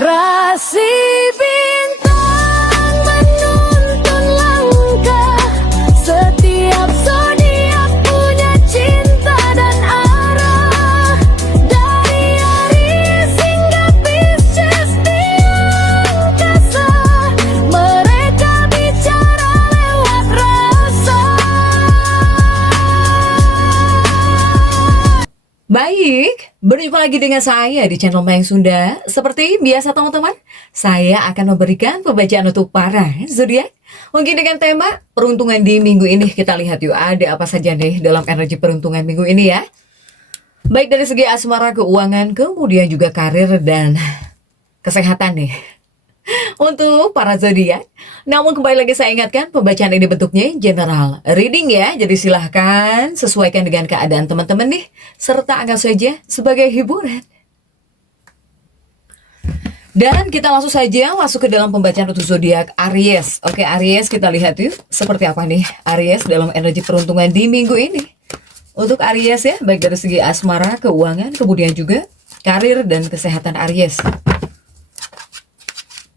Rasi bintang menuntun langkah, setiap zodiak punya cinta dan arah. Dari Aries hingga Pisces di angkasa, mereka bicara lewat rasa. Baik, berjumpa lagi dengan saya di channel Mayang Sunda. Seperti biasa teman-teman, saya akan memberikan pembacaan untuk para zodiak. Mungkin dengan tema peruntungan di minggu ini, kita lihat yuk ada apa saja nih dalam energi peruntungan minggu ini ya. Baik dari segi asmara, keuangan, kemudian juga karir dan kesehatan nih. Untuk para zodiak. Namun kembali lagi saya ingatkan, pembacaan ini bentuknya general reading ya. Jadi silahkan sesuaikan dengan keadaan teman-teman nih, serta anggap saja sebagai hiburan. Dan kita langsung saja masuk ke dalam pembacaan untuk zodiak Aries. Oke, Aries, kita lihat yuk seperti apa nih Aries dalam energi peruntungan di minggu ini. Untuk Aries ya, baik dari segi asmara, keuangan, kemudian juga karir dan kesehatan Aries.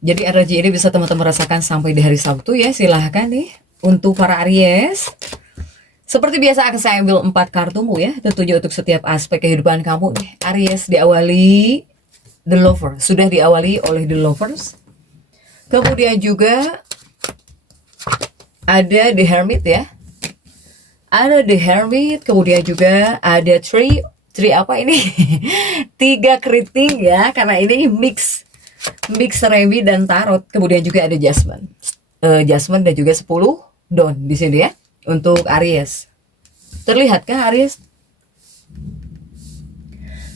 Jadi energi ini bisa teman-teman rasakan sampai di hari Sabtu ya. Silahkan nih untuk para Aries. Seperti biasa akan saya ambil 4 kartumu ya. Tentunya untuk setiap aspek kehidupan kamu nih. Aries diawali The Lover. Sudah diawali oleh The Lovers. Kemudian juga ada The Hermit ya. Ada The Hermit. Kemudian juga ada Three apa ini? 3 keriting ya. Karena ini mix Remi dan Tarot. Kemudian juga ada Jasmine dan juga 10 Don di sini ya untuk Aries. Terlihatkah Aries?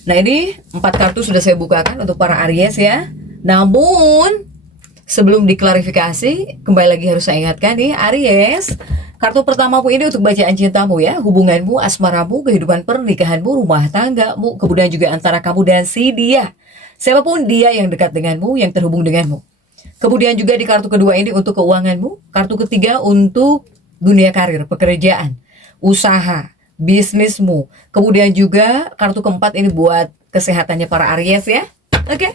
Nah, ini 4 kartu sudah saya bukakan untuk para Aries ya. Namun sebelum diklarifikasi, kembali lagi harus saya ingatkan nih Aries, kartu pertamamu ini untuk bacaan cintamu ya, hubunganmu, asmaramu, kehidupan pernikahanmu, rumah tanggamu, kemudian juga antara kamu dan si dia. Siapapun dia yang dekat denganmu, yang terhubung denganmu. Kemudian juga di kartu kedua ini untuk keuanganmu. Kartu ketiga untuk dunia karir, pekerjaan, usaha, bisnismu. Kemudian juga kartu keempat ini buat kesehatannya para Aries ya. Oke.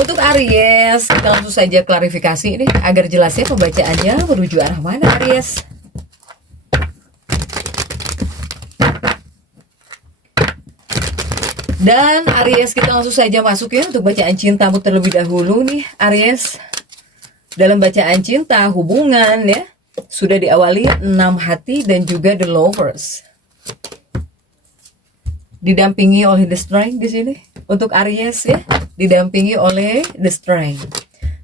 Untuk Aries, kita langsung saja klarifikasi ini agar jelasnya pembacaannya menuju arah mana Aries. Dan Aries, kita langsung saja masuk ya untuk bacaan cintamu terlebih dahulu nih Aries. Dalam bacaan cinta, hubungan ya, sudah diawali 6 hati dan juga The Lovers. Didampingi oleh The Strength di sini. Untuk Aries ya, didampingi oleh The Strength.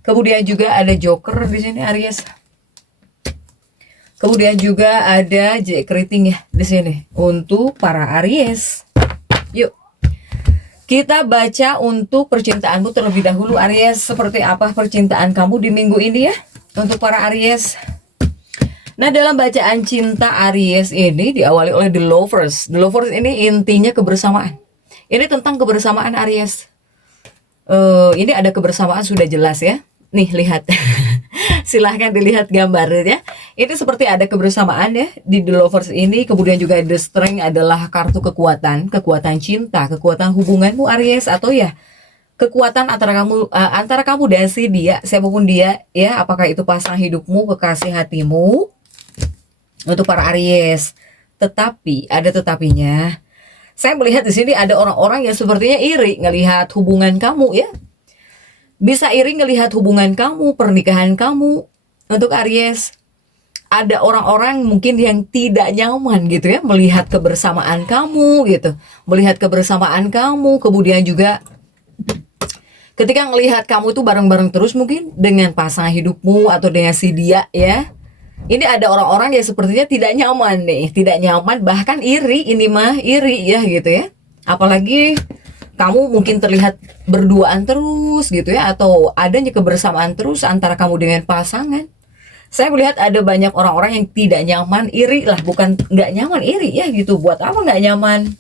Kemudian juga ada Joker di sini Aries. Kemudian juga ada Jack Keriting ya di sini untuk para Aries. Yuk. Kita baca untuk percintaanmu terlebih dahulu Aries. Seperti apa percintaan kamu di minggu ini ya untuk para Aries. Nah, dalam bacaan cinta Aries ini diawali oleh The Lovers. The Lovers ini intinya kebersamaan. Ini tentang kebersamaan Aries. Ini ada kebersamaan sudah jelas ya. Nih lihat. Silahkan dilihat gambarnya. Ini seperti ada kebersamaan ya di The Lovers ini. Kemudian juga The Strength adalah kartu kekuatan cinta, kekuatan hubunganmu Aries, atau ya kekuatan antara kamu dan si dia, siapapun dia ya, apakah itu pasangan hidupmu, kekasih hatimu untuk para Aries. Tetapi ada tetapinya. Saya melihat di sini ada orang-orang yang sepertinya iri ngelihat hubungan kamu ya. Bisa iri ngelihat hubungan kamu, pernikahan kamu. Untuk Aries, ada orang-orang mungkin yang tidak nyaman gitu ya melihat kebersamaan kamu gitu. Melihat kebersamaan kamu, kemudian juga ketika melihat kamu tuh bareng-bareng terus mungkin dengan pasangan hidupmu atau dengan si dia ya. Ini ada orang-orang yang sepertinya tidak nyaman nih, tidak nyaman, bahkan iri, ini mah iri ya gitu ya. Apalagi kamu mungkin terlihat berduaan terus gitu ya, atau adanya kebersamaan terus antara kamu dengan pasangan. Saya melihat ada banyak orang-orang yang tidak nyaman, iri lah, bukan nggak nyaman, iri ya gitu. Buat apa nggak nyaman?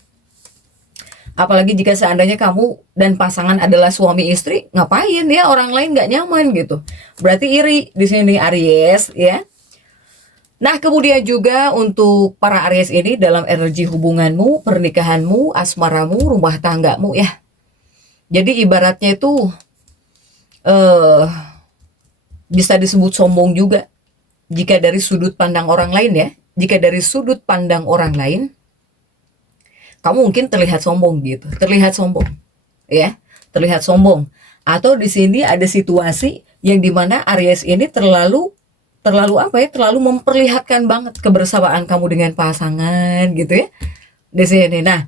Apalagi jika seandainya kamu dan pasangan adalah suami istri, ngapain ya orang lain nggak nyaman gitu. Berarti iri di sini Aries ya. Nah, kemudian juga untuk para Aries ini dalam energi hubunganmu, pernikahanmu, asmaramu, rumah tanggamu ya. Jadi ibaratnya itu eh bisa disebut sombong juga jika dari sudut pandang orang lain ya. Jika dari sudut pandang orang lain, kamu mungkin terlihat sombong gitu, terlihat sombong, ya, terlihat sombong. Atau di sini ada situasi yang dimana Aries ini terlalu terlalu apa ya, terlalu memperlihatkan banget kebersamaan kamu dengan pasangan gitu ya di sini. Nah,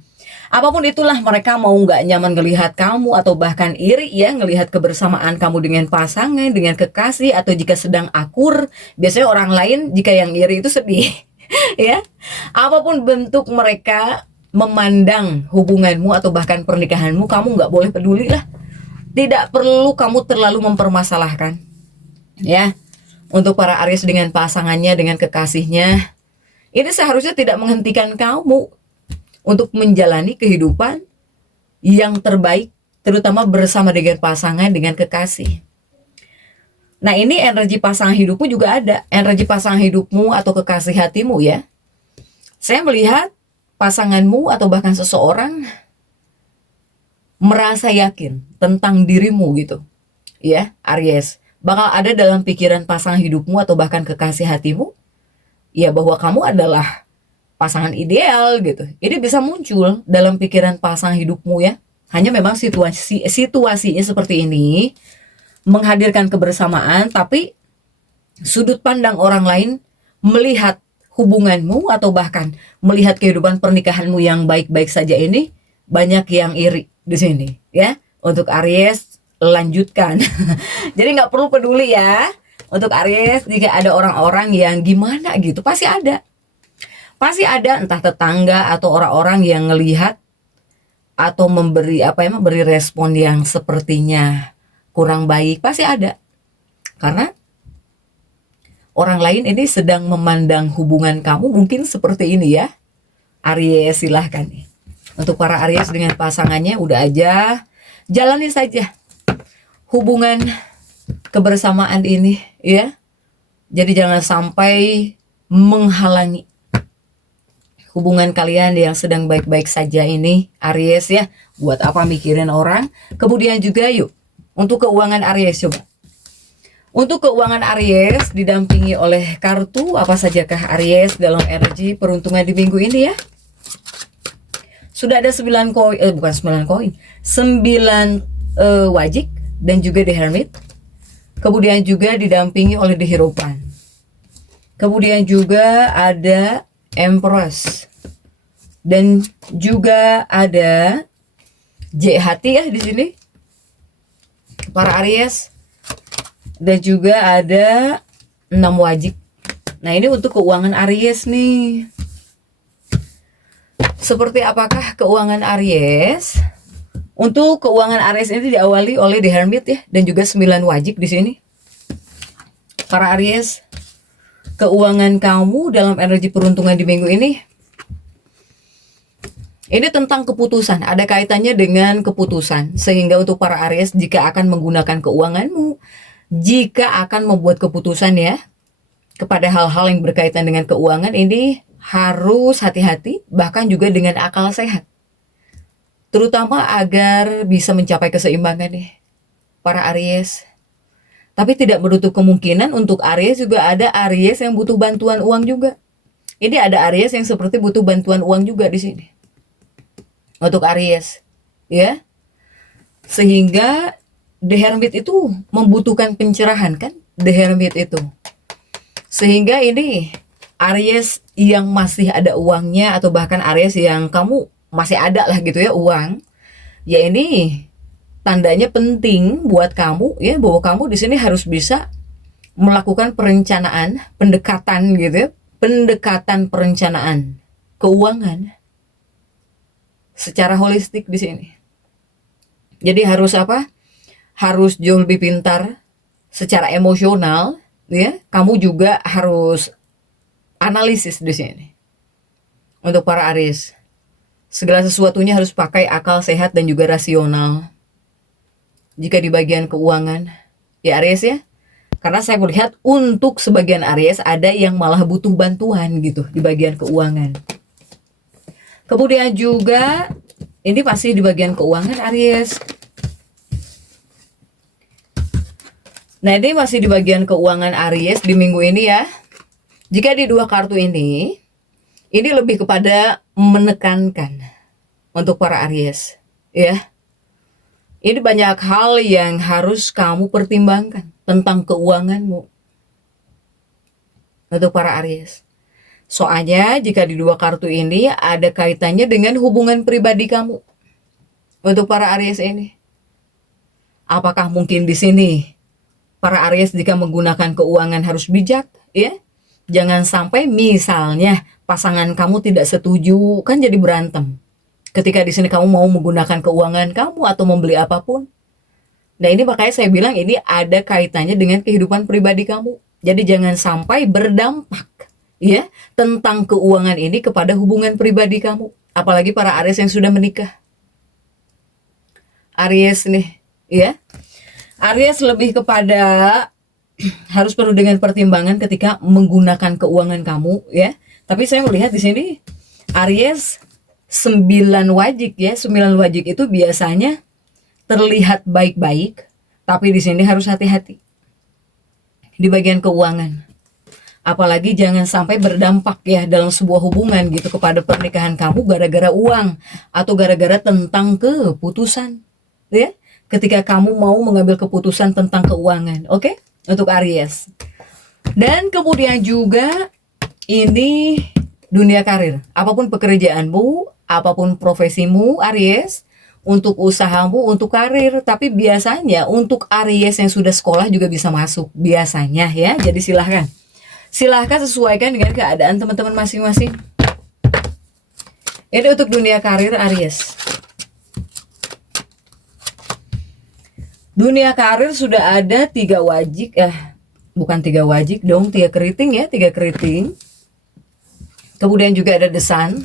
apapun itulah mereka mau nggak nyaman ngelihat kamu atau bahkan iri ya ngelihat kebersamaan kamu dengan pasangan, dengan kekasih, atau jika sedang akur, biasanya orang lain jika yang iri itu sedih ya. Apapun bentuk mereka memandang hubunganmu atau bahkan pernikahanmu, kamu nggak boleh peduli lah. Tidak perlu kamu terlalu mempermasalahkan ya. Untuk para Aries dengan pasangannya, dengan kekasihnya, ini seharusnya tidak menghentikan kamu untuk menjalani kehidupan yang terbaik, terutama bersama dengan pasangan, dengan kekasih. Nah, ini energi pasangan hidupmu juga ada, energi pasangan hidupmu atau kekasih hatimu ya. Saya melihat pasanganmu atau bahkan seseorang merasa yakin tentang dirimu gitu ya, Aries. Bakal ada dalam pikiran pasangan hidupmu atau bahkan kekasih hatimu ya, bahwa kamu adalah pasangan ideal gitu. Ini bisa muncul dalam pikiran pasangan hidupmu ya. Hanya memang situasinya seperti ini menghadirkan kebersamaan, tapi sudut pandang orang lain melihat hubunganmu atau bahkan melihat kehidupan pernikahanmu yang baik-baik saja ini, banyak yang iri di sini ya. Untuk Aries, lanjutkan. Jadi nggak perlu peduli ya. Untuk Aries, jika ada orang-orang yang gimana gitu, pasti ada. Pasti ada, entah tetangga atau orang-orang yang ngelihat atau memberi memberi respon yang sepertinya kurang baik, pasti ada. Karena orang lain ini sedang memandang hubungan kamu mungkin seperti ini ya. Aries, silahkan nih. Untuk para Aries dengan pasangannya, udah aja jalani saja hubungan kebersamaan ini ya. Jadi jangan sampai menghalangi hubungan kalian yang sedang baik-baik saja ini, Aries ya. Buat apa mikirin orang? Kemudian juga yuk, untuk keuangan Aries coba. Untuk keuangan Aries didampingi oleh kartu apa sajakah Aries dalam energi peruntungan di minggu ini ya? Sudah ada 9 koin, bukan 9 koin, 9 wajik dan juga The Hermit. Kemudian juga didampingi oleh The Hierophant. Kemudian juga ada Empress. Dan juga ada J hati ya di sini. Para Aries. Dan juga ada 6 wajik. Nah, ini untuk keuangan Aries nih. Seperti apakah keuangan Aries? Untuk keuangan Aries ini diawali oleh The Hermit ya, dan juga 9 wajik di sini. Para Aries, keuangan kamu dalam energi peruntungan di minggu ini tentang keputusan, ada kaitannya dengan keputusan. Sehingga untuk para Aries, jika akan menggunakan keuanganmu, jika akan membuat keputusan ya, kepada hal-hal yang berkaitan dengan keuangan ini harus hati-hati, bahkan juga dengan akal sehat. Terutama agar bisa mencapai keseimbangan nih, para Aries. Tapi tidak menutup kemungkinan untuk Aries juga ada Aries yang butuh bantuan uang juga. Ini ada Aries yang seperti butuh bantuan uang juga di sini. Untuk Aries, ya. Sehingga The Hermit itu membutuhkan pencerahan kan? The Hermit itu. Sehingga ini Aries yang masih ada uangnya atau bahkan Aries yang kamu masih ada lah gitu ya uang, ya ini tandanya penting buat kamu ya, bahwa kamu di sini harus bisa melakukan perencanaan, pendekatan gitu ya, pendekatan perencanaan keuangan secara holistik di sini. Jadi harus apa? Harus jauh lebih pintar secara emosional ya. Kamu juga harus analisis di sini. Untuk para Aries, segala sesuatunya harus pakai akal sehat dan juga rasional. Jika di bagian keuangan, ya Aries ya. Karena saya melihat untuk sebagian Aries ada yang malah butuh bantuan gitu di bagian keuangan. Kemudian juga ini pasti di bagian keuangan Aries. Nah, ini masih di bagian keuangan Aries di minggu ini ya. Jika di dua kartu ini lebih kepada menekankan untuk para Aries, ya. Ini banyak hal yang harus kamu pertimbangkan tentang keuanganmu untuk para Aries. Soalnya jika di dua kartu ini ada kaitannya dengan hubungan pribadi kamu untuk para Aries ini. Apakah mungkin di sini para Aries jika menggunakan keuangan harus bijak, ya? Jangan sampai misalnya pasangan kamu tidak setuju, kan jadi berantem. Ketika di sini kamu mau menggunakan keuangan kamu atau membeli apapun. Nah, ini makanya saya bilang ini ada kaitannya dengan kehidupan pribadi kamu. Jadi jangan sampai berdampak, ya, tentang keuangan ini kepada hubungan pribadi kamu. Apalagi para Aries yang sudah menikah. Aries nih, ya. Aries lebih kepada harus penuh dengan pertimbangan ketika menggunakan keuangan kamu, ya. Tapi saya melihat di sini Aries 9 wajik, ya. 9 wajik itu biasanya terlihat baik-baik, tapi di sini harus hati-hati di bagian keuangan. Apalagi jangan sampai berdampak ya dalam sebuah hubungan gitu kepada pernikahan kamu gara-gara uang atau gara-gara tentang keputusan, ya. Ketika kamu mau mengambil keputusan tentang keuangan, oke? Untuk Aries. Dan kemudian juga ini dunia karir. Apapun pekerjaanmu, apapun profesimu Aries, untuk usahamu, untuk karir, tapi biasanya untuk Aries yang sudah sekolah juga bisa masuk biasanya ya. Jadi silahkan sesuaikan dengan keadaan teman-teman masing-masing. Ini untuk dunia karir Aries. Dunia karir sudah ada 3 wajik, bukan 3 wajik dong, 3 keriting ya, 3 keriting. Kemudian juga ada The Sun.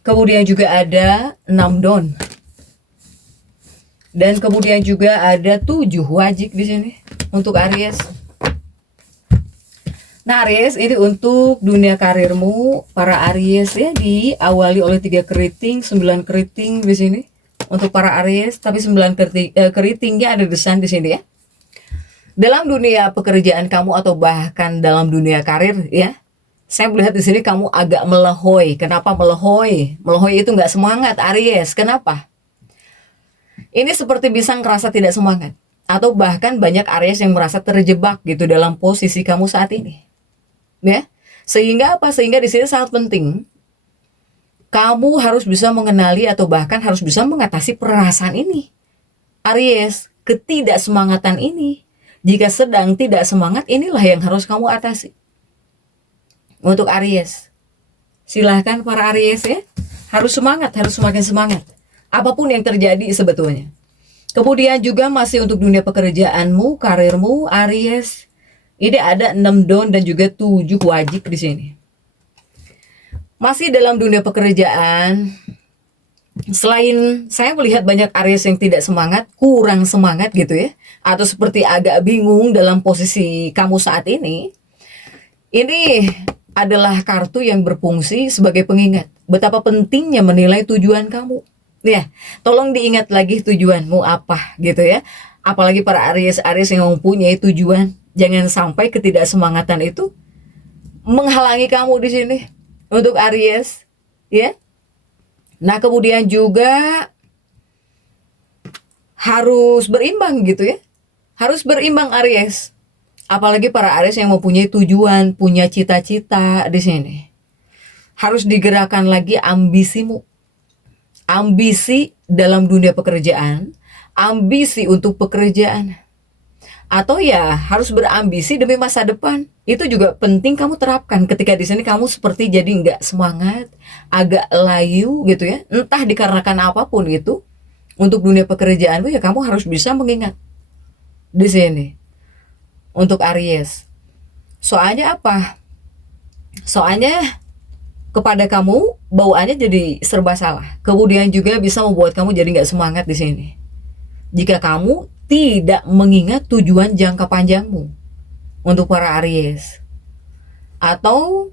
Kemudian juga ada 6 Don. Dan kemudian juga ada 7 wajik di sini untuk Aries. Nah, Aries, ini untuk dunia karirmu para Aries ya, diawali oleh 3 keriting, 9 keriting di sini untuk para Aries, tapi 9 keritingnya ada The Sun di sini ya. Dalam dunia pekerjaan kamu atau bahkan dalam dunia karir ya, saya melihat di sini kamu agak melehoi. Kenapa melehoi? Melehoi itu nggak semangat Aries. Kenapa? Ini seperti bisa ngerasa tidak semangat. Atau bahkan banyak Aries yang merasa terjebak gitu dalam posisi kamu saat ini. Ya, sehingga apa? Sehingga di sini sangat penting kamu harus bisa mengenali atau bahkan harus bisa mengatasi perasaan ini. Aries, ketidaksemangatan ini. Jika sedang tidak semangat, inilah yang harus kamu atasi. Untuk Aries, silahkan para Aries ya, harus semangat, harus semakin semangat. Apapun yang terjadi sebetulnya. Kemudian juga masih untuk dunia pekerjaanmu, karirmu, Aries. Ini ada 6 Don dan juga 7 wajik di sini. Masih dalam dunia pekerjaan, selain saya melihat banyak Aries yang tidak semangat, kurang semangat gitu ya, atau seperti agak bingung dalam posisi kamu saat ini adalah kartu yang berfungsi sebagai pengingat betapa pentingnya menilai tujuan kamu. Ya, tolong diingat lagi tujuanmu apa gitu ya. Apalagi para Aries yang mempunyai tujuan, jangan sampai ketidaksemangatan itu menghalangi kamu di sini untuk Aries, ya. Nah, kemudian juga harus berimbang gitu ya. Harus berimbang Aries. Apalagi para Aries yang mempunyai tujuan, punya cita-cita di sini. Harus digerakkan lagi ambisimu. Ambisi dalam dunia pekerjaan, ambisi untuk pekerjaan. Atau ya harus berambisi demi masa depan. Itu juga penting kamu terapkan ketika di sini kamu seperti jadi nggak semangat, agak layu gitu ya. Entah dikarenakan apapun itu. Untuk dunia pekerjaanmu ya kamu harus bisa mengingat di sini. Untuk Aries. Soalnya apa? Soalnya kepada kamu bawaannya jadi serba salah. Kemudian juga bisa membuat kamu jadi nggak semangat di sini. Jika kamu tidak mengingat tujuan jangka panjangmu untuk para Aries. Atau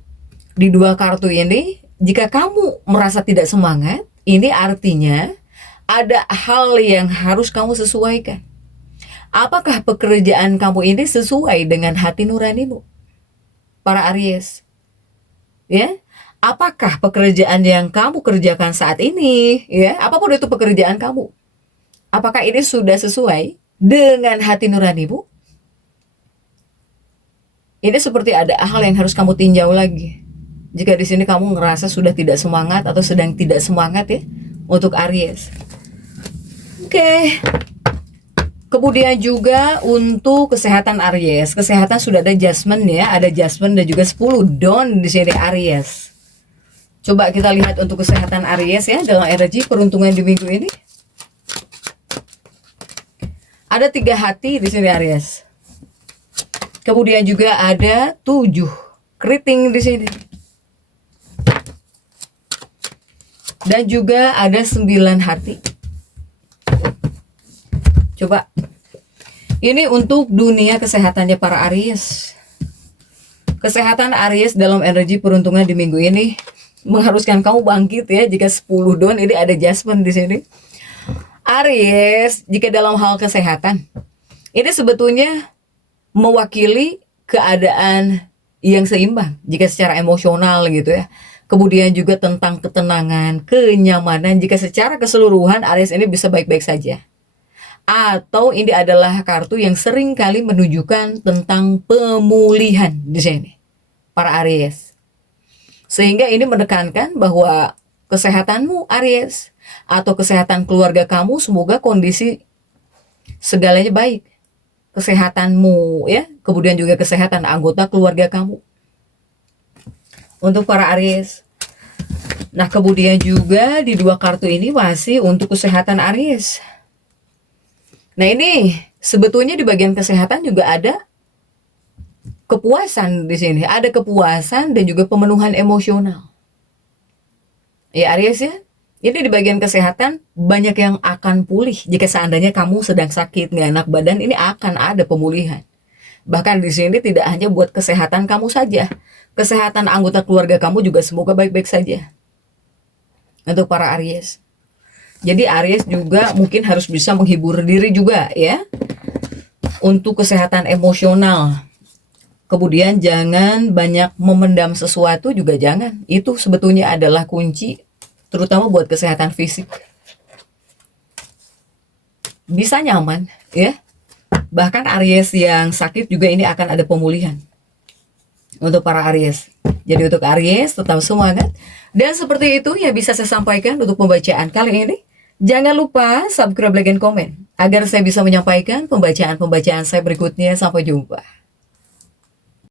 di 2 kartu ini, jika kamu merasa tidak semangat, ini artinya ada hal yang harus kamu sesuaikan. Apakah pekerjaan kamu ini sesuai dengan hati nuranimu? Para Aries. Ya, apakah pekerjaan yang kamu kerjakan saat ini, ya, apapun itu pekerjaan kamu, apakah ini sudah sesuai dengan hati nuranimu? Ini seperti ada hal yang harus kamu tinjau lagi. Jika di sini kamu ngerasa sudah tidak semangat atau sedang tidak semangat ya untuk Aries. Oke. Kemudian juga untuk kesehatan Aries, kesehatan sudah ada Judgment ya, ada Judgment dan juga 10 Dawn di sini Aries. Coba kita lihat untuk kesehatan Aries ya dalam energi peruntungan di minggu ini. Ada 3 hati di sini Aries. Kemudian juga ada 7 keriting di sini. Dan juga ada 9 hati. Coba, ini untuk dunia kesehatannya para Aries. Kesehatan Aries dalam energi peruntungan di minggu ini mengharuskan kamu bangkit ya. Jika 10 Dawn ini ada Judgment di sini. Aries, jika dalam hal kesehatan, ini sebetulnya mewakili keadaan yang seimbang. Jika secara emosional gitu ya. Kemudian juga tentang ketenangan, kenyamanan. Jika secara keseluruhan Aries ini bisa baik-baik saja. Atau ini adalah kartu yang sering kali menunjukkan tentang pemulihan di sini, para Aries. Sehingga ini menekankan bahwa kesehatanmu Aries atau kesehatan keluarga kamu semoga kondisi segalanya baik. Kesehatanmu ya, kemudian juga kesehatan anggota keluarga kamu. Untuk para Aries. Nah, kemudian juga di 2 kartu ini masih untuk kesehatan Aries. Nah ini sebetulnya di bagian kesehatan juga ada kepuasan di sini, ada kepuasan dan juga pemenuhan emosional. Ya Aries ya, ini di bagian kesehatan banyak yang akan pulih. Jika seandainya kamu sedang sakit, nggak enak badan, ini akan ada pemulihan. Bahkan di sini tidak hanya buat kesehatan kamu saja, kesehatan anggota keluarga kamu juga semoga baik-baik saja. Untuk para Aries. Jadi Aries juga mungkin harus bisa menghibur diri juga ya. Untuk kesehatan emosional. Kemudian jangan banyak memendam sesuatu juga jangan. Itu sebetulnya adalah kunci terutama buat kesehatan fisik. Bisa nyaman ya. Bahkan Aries yang sakit juga ini akan ada pemulihan. Untuk para Aries. Jadi untuk Aries tetap semangat. Dan seperti itu yang bisa saya sampaikan untuk pembacaan kali ini. Jangan lupa subscribe, like, dan komen agar saya bisa menyampaikan pembacaan-pembacaan saya berikutnya. Sampai jumpa.